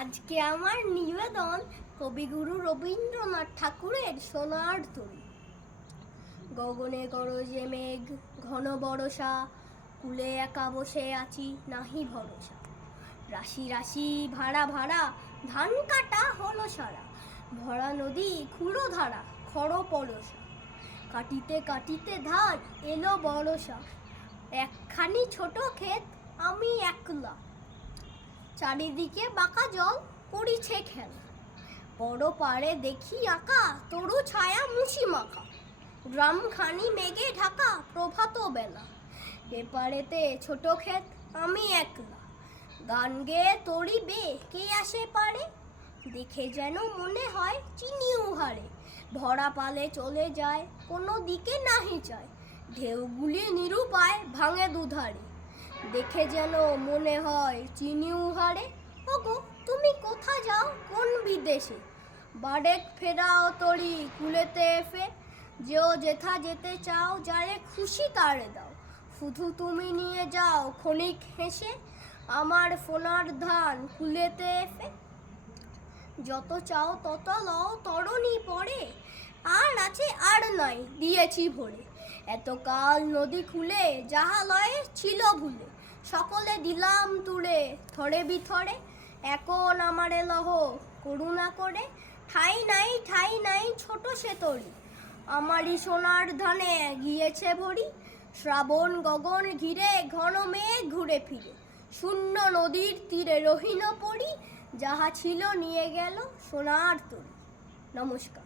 আজকে আমার নিবেদন কবিগুরু রবীন্দ্রনাথ ঠাকুরের সোনার তরী। গগনে গরজে মেঘ ঘন বরষা, কুলে একা বসে আছি নাহি ভরসা। রাশি রাশি ভাড়া ভাড়া ধান কাটা হলো সারা, ভরা নদী খুঁড়ো ধারা খড় পরশা। কাটিতে কাটিতে ধান এলো বরষা, একখানি ছোট ক্ষেত আমি একলা। চারিদিকে বাঁকা জল করিছে খেলা, বড় পাড়ে দেখি আঁকা তরু ছায়া মুছি মাখা। গ্রামখানি মেঘে ঢাকা প্রভাত বেলা, এপারেতে ছোট ক্ষেত আমি একলা। গান গেয়ে তরি বে কে আসে পারে, দেখে যেন মনে হয় চিনি উহারে। ভরা পালে চলে যায় কোনো দিকে নাহি চায়, ঢেউগুলি নিরুপায় ভাঙে দুধারে। দেখে যেন মনে হয় চিনি উহারে। ওগো তুমি কোথা যাও কোন বিদেশে, বারেক ফেরাও তরি কুলেতে এফে। যেও যেথা যেতে চাও যারে খুশি তারে দাও, শুধু তুমি নিয়ে যাও ক্ষণিক হেসে আমার সোনার ধান কুলেতে এফে। যত চাও তত লও তরণী পরে, আর আছে আর নাই দিয়েছি ভরে। এতকাল নদী খুলে যাহা লয়ে ছিল ভুলে, সকলে দিলাম তুলে থরে বিথরে। এখন আমারে লহ করুণা করে, ঠাই নাই ছোট সে তরি। আমারই সোনার ধানে গিয়েছে ভরি, শ্রাবণ গগন ঘিরে ঘন মেঘ ঘুরে ফিরে। শূন্য নদীর তীরে রহিল পড়ি, যাহা ছিল নিয়ে গেল সোনার তরি। নমস্কার।